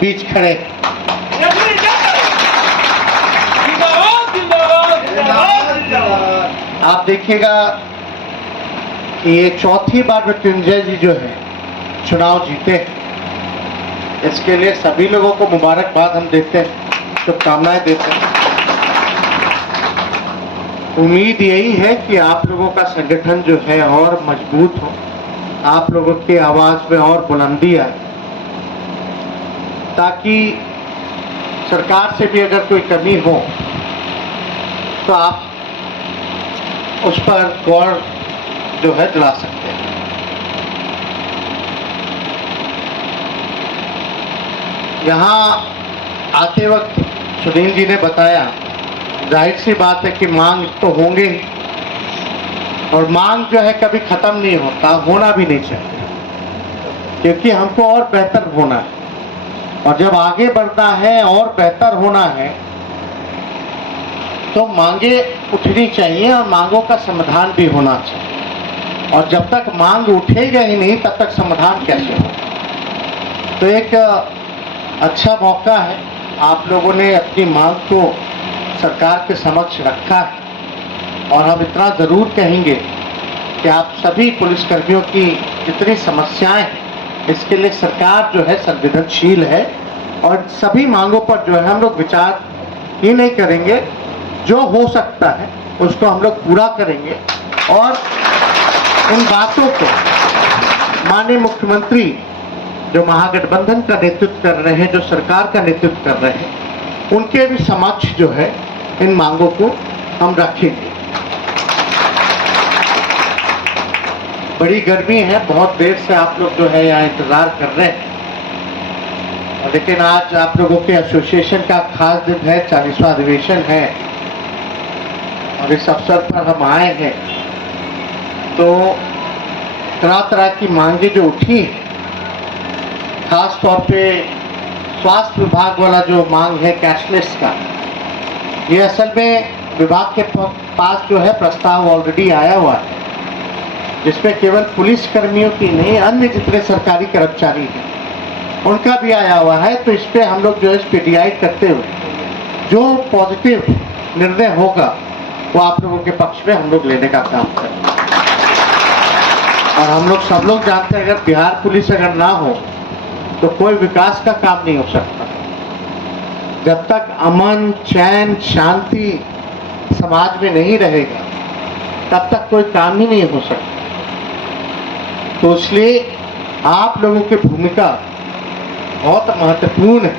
बीच खड़े। आप देखिएगा कि ये चौथी बार मृत्युंजय जी जो है चुनाव जीते। इसके लिए सभी लोगों को मुबारकबाद हम देते हैं, शुभकामनाएं देते हैं। उम्मीद यही है कि आप लोगों का संगठन जो है और मजबूत हो, आप लोगों की आवाज में और बुलंदी आए, ताकि सरकार से भी अगर कोई कमी हो तो आप उस पर गौर जो है दिला सकते हैं। यहाँ आते वक्त सुनील जी ने बताया, जाहिर सी बात है कि मांग तो होंगे ही, और मांग जो है कभी खत्म नहीं होता, होना भी नहीं चाहिए, क्योंकि हमको और बेहतर होना है। और जब आगे बढ़ना है और बेहतर होना है तो मांगे उठनी चाहिए और मांगों का समाधान भी होना चाहिए। और जब तक मांग उठेगा ही नहीं तब तक समाधान कैसे होगा। तो एक अच्छा मौका है, आप लोगों ने अपनी मांग को सरकार के समक्ष रखा है। और हम इतना जरूर कहेंगे कि आप सभी पुलिसकर्मियों की जितनी समस्याएं हैं, इसके लिए सरकार जो है संवेदनशील है, और सभी मांगों पर जो है हम लोग विचार ही नहीं करेंगे, जो हो सकता है उसको हम लोग पूरा करेंगे। और उन बातों को माननीय मुख्यमंत्री जो महागठबंधन का नेतृत्व कर रहे हैं, जो सरकार का नेतृत्व कर रहे हैं, उनके भी समक्ष जो है इन मांगों को हम रखेंगे। बड़ी गर्मी है, बहुत देर से आप लोग जो है यहाँ इंतजार कर रहे हैं, लेकिन आज आप लोगों के एसोसिएशन का खास दिन है, 40वां अधिवेशन है, और इस अवसर पर हम आए हैं। तो तरह तरह की मांगे जो उठी हैं, खास तौर पे स्वास्थ्य विभाग वाला जो मांग है कैशलेस का, ये असल में विभाग के पास जो है प्रस्ताव ऑलरेडी आया हुआ है, जिसमें केवल पुलिस कर्मियों की नहीं, अन्य जितने सरकारी कर्मचारी हैं उनका भी आया हुआ है। तो इस पे हम लोग जो है स्पीडियाइट करते हुए जो पॉजिटिव निर्णय होगा वो आप लोगों के पक्ष में हम लोग लेने का काम करेंगे। और हम लोग सब लोग जानते हैं, अगर बिहार पुलिस अगर ना हो तो कोई विकास का काम नहीं हो सकता। जब तक अमन, चैन, शांति समाज में नहीं रहेगा तब तक कोई काम ही नहीं हो सकता। तो इसलिए आप लोगों की भूमिका बहुत महत्वपूर्ण है,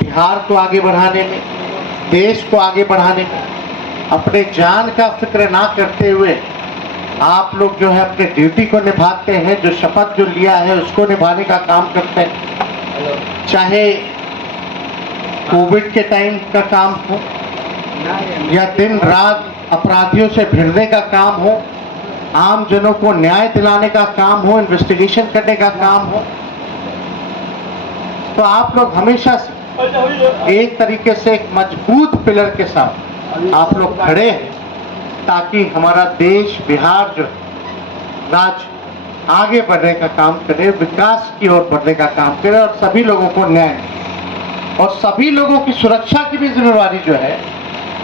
बिहार को आगे बढ़ाने में, देश को आगे बढ़ाने में। अपने जान का फिक्र ना करते हुए आप लोग जो है अपने ड्यूटी को निभाते हैं, जो शपथ जो लिया है उसको निभाने का काम करते हैं। चाहे कोविड के टाइम का काम हो या दिन रात अपराधियों से भिड़ने का काम हो, आम जनों को न्याय दिलाने का काम हो, इन्वेस्टिगेशन करने का काम हो, तो आप लोग हमेशा से एक तरीके से एक मजबूत पिलर के साथ आप लोग खड़े हैं, ताकि हमारा देश, बिहार जो राज्य आगे बढ़ने का काम करे, विकास की ओर बढ़ने का काम करे, और सभी लोगों को न्याय और सभी लोगों की सुरक्षा की भी जिम्मेवारी जो है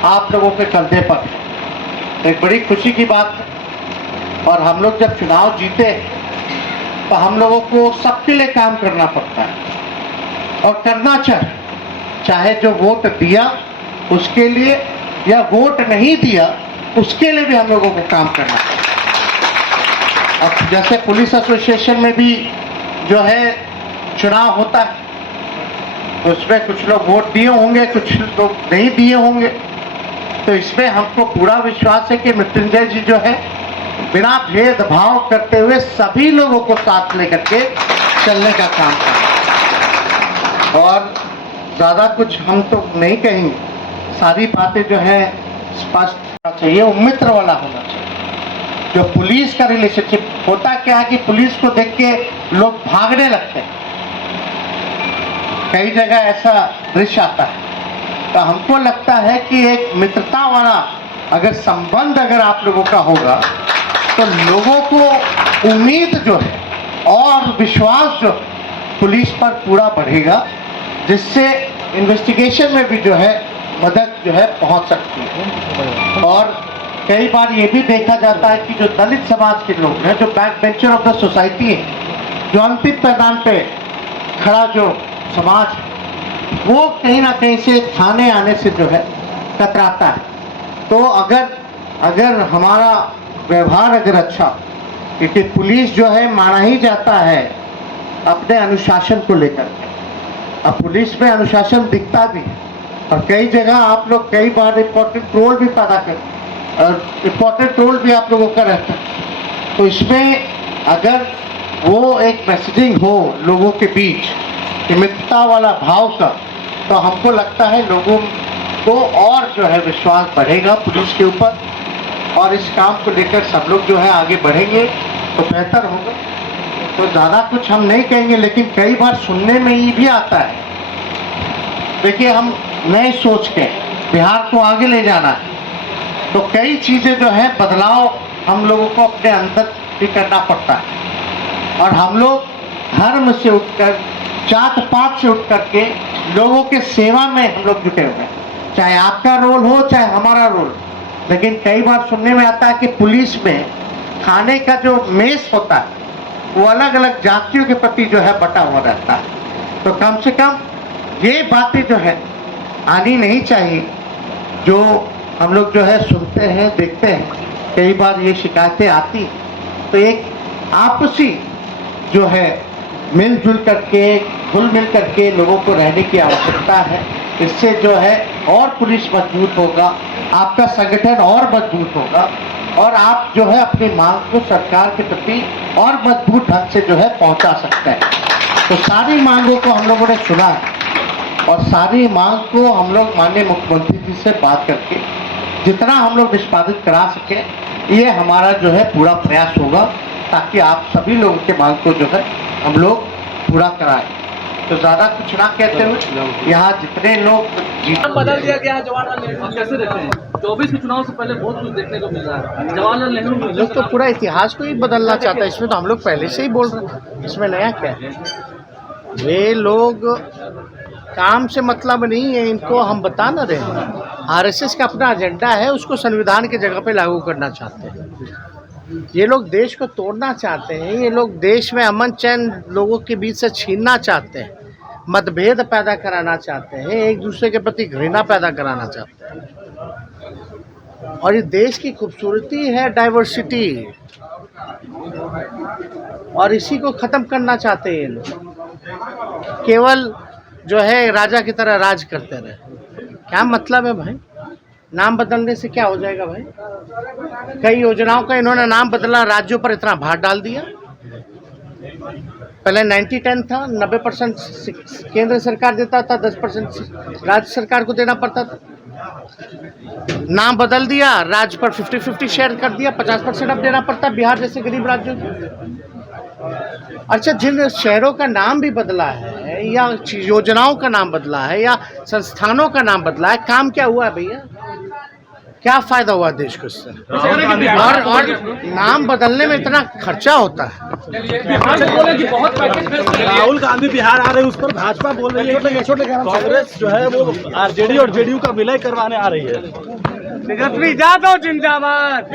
आप लोगों के कंधे पर है। एक बड़ी खुशी की बात है। और हम लोग जब चुनाव जीते तो हम लोगों को सबके लिए काम करना पड़ता है, और करना चाहिए, चाहे जो वोट दिया उसके लिए या वोट नहीं दिया उसके लिए भी हम लोगों को काम करना चाहिए। अब जैसे पुलिस एसोसिएशन में भी जो है चुनाव होता है, तो उसमें कुछ लोग वोट दिए होंगे, कुछ लोग नहीं दिए होंगे। तो इसमें हमको पूरा विश्वास है कि मृत्युंजय जी जो है बिना भेदभाव करते हुए सभी लोगों को साथ लेकर के चलने का काम करें। और ज्यादा कुछ हम तो नहीं कहेंगे, सारी बातें जो है स्पष्ट होना चाहिए, मित्र वाला होना चाहिए। जो पुलिस का रिलेशनशिप होता क्या है कि पुलिस को देख के लोग भागने लगते हैं, कई जगह ऐसा दृश्य आता है। तो हमको लगता है कि एक मित्रता वाला अगर संबंध अगर आप लोगों का होगा तो लोगों को उम्मीद जो है और विश्वास जो पुलिस पर पूरा बढ़ेगा। जिससे इन्वेस्टिगेशन में भी जो है मदद जो है पहुंच सकती है। और कई बार ये भी देखा जाता है कि जो दलित समाज के लोग हैं, जो back bencher of the society है, जो अंतिम पैदान पे खड़ा जो समाज है, वो कहीं ना कहीं से थाने आने से जो है कतराता है। तो अगर हमारा व्यवहार अगर अच्छा, क्योंकि पुलिस जो है माना ही जाता है अपने अनुशासन को लेकर के, अब पुलिस में अनुशासन दिखता भी है और कई जगह आप लोग कई बार इम्पोर्टेंट रोल भी पैदा करते और इम्पोर्टेंट रोल भी आप लोगों का रहता है। तो इसमें अगर वो एक मैसेजिंग हो लोगों के बीच कि मित्रता वाला भाव का, तो हमको लगता है लोगों को और जो है विश्वास बढ़ेगा पुलिस के ऊपर और इस काम को लेकर सब लोग जो है आगे बढ़ेंगे तो बेहतर होगा। तो ज़्यादा कुछ हम नहीं कहेंगे, लेकिन कई बार सुनने में ये भी आता है, देखिए हम नए सोच के बिहार को आगे ले जाना है, तो कई चीज़ें जो है बदलाव हम लोगों को अपने अंदर भी करना पड़ता है। और हम लोग धर्म से उठकर, जात पात से उठ करके लोगों के सेवा में हम लोग जुटे हुए हैं, चाहे आपका रोल हो चाहे हमारा रोल। लेकिन कई बार सुनने में आता है कि पुलिस में खाने का जो मेस होता है वो अलग अलग जातियों के प्रति जो है बटा हुआ रहता है। तो कम से कम ये बातें जो है आनी नहीं चाहिए, जो हम लोग जो है सुनते हैं देखते हैं, कई बार ये शिकायतें आती हैं। तो एक आपसी जो है मिलजुल करके, घुल मिल करके लोगों को रहने की आवश्यकता है। इससे जो है और पुलिस मजबूत होगा, आपका संगठन और मजबूत होगा और आप जो है अपनी मांग को सरकार के प्रति और मजबूत ढंग से जो है पहुंचा सकते हैं। तो सारी मांगों को हम लोगों ने सुना है और सारी मांग को हम लोग माननीय मुख्यमंत्री जी से बात करके जितना हम लोग निष्पादित करा सके, ये हमारा जो है पूरा प्रयास होगा, ताकि आप सभी लोगों के मांग को जो है हम लोग पूरा कराएं। तो ज्यादा कुछ ना कहते हुए यहाँ जितने लोग बदल दिया गया जवाहरलाल नेहरू, कैसे देखते हैं? 24 के चुनाव से पहले बहुत कुछ देखने को मिल रहा है। जवाहरलाल नेहरू लोग तो पूरा इतिहास को ही बदलना चाहता है, इसमें तो हम लोग पहले से ही बोल रहे हैं, इसमें नया क्या है। वे लोग काम से मतलब नहीं है, इनको हम बता न रहे हैं। आरएसएस का अपना एजेंडा है, उसको संविधान की जगह पे लागू करना चाहते हैं। ये लोग देश को तोड़ना चाहते हैं, ये लोग देश में अमन चैन लोगों के बीच से छीनना चाहते हैं, मतभेद पैदा कराना चाहते हैं, एक दूसरे के प्रति घृणा पैदा कराना चाहते हैं। और ये देश की खूबसूरती है डाइवर्सिटी, और इसी को ख़त्म करना चाहते हैं ये लोग। केवल जो है राजा की तरह राज करते रहे। क्या मतलब है भाई? नाम बदलने से क्या हो जाएगा भाई? कई योजनाओं का इन्होंने नाम बदला, राज्यों पर इतना भार डाल दिया। पहले 90-10 था, 90% केंद्र सरकार देता था, 10% राज्य सरकार को देना पड़ता था। नाम बदल दिया, राज्य पर 50-50 शेयर कर दिया, 50% अब देना पड़ता है बिहार जैसे गरीब राज्यों को। अच्छा, जिन शहरों का नाम भी बदला है या योजनाओं का नाम बदला है या संस्थानों का नाम बदला है, काम क्या हुआ है भैया? क्या फायदा हुआ देश को इससे? और नाम बदलने में इतना खर्चा होता है। राहुल गांधी बिहार आ रहे हैं, उस पर भाजपा बोल रही है कांग्रेस जो है वो आरजेडी और जेडीयू का विलय करवाने आ रही है। जिंदाबाद।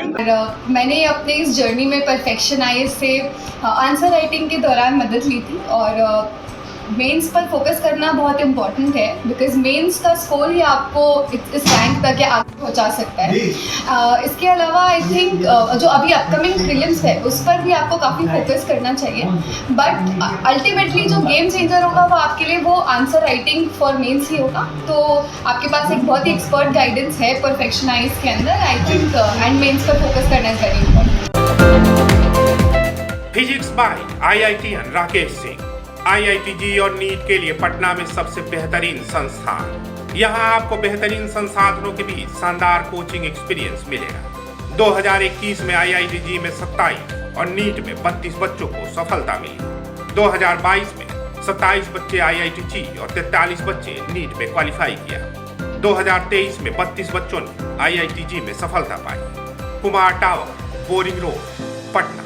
मैंने अपने इस जर्नी में परफेक्शन आईएएस से आंसर राइटिंग के दौरान मदद ली थी, और मेंस पर फोकस करना बहुत इम्पॉर्टेंट है, बिकॉज मेंस का स्कोर ही आपको इस रैंक तक के आगे पहुंचा सकता है। इसके अलावा आई थिंक जो अभी अपकमिंग प्रीलिम्स है उस पर भी आपको काफ़ी फोकस करना चाहिए, बट अल्टीमेटली जो गेम चेंजर होगा वो आपके लिए वो आंसर राइटिंग फॉर मेंस ही होगा। तो आपके पास एक बहुत ही एक्सपर्ट गाइडेंस है परफेक्शन आईएएस के अंदर, आई थिंक, एंड मेंस पर फोकस करना is very important. Physics bye IITian Rakesh Singh. IITG और नीट के लिए पटना में सबसे बेहतरीन संस्थान। यहाँ आपको बेहतरीन संसाधनों के बीच शानदार कोचिंग एक्सपीरियंस मिलेगा। 2021 में IITG में 27 और नीट में 32 बच्चों को सफलता मिली। 2022 में 27 बच्चे IITG और 43 बच्चे नीट में क्वालिफाई किया। 2023 में 32 बच्चों ने IITG में सफलता पाई। Kumar tower, boring road, Patna.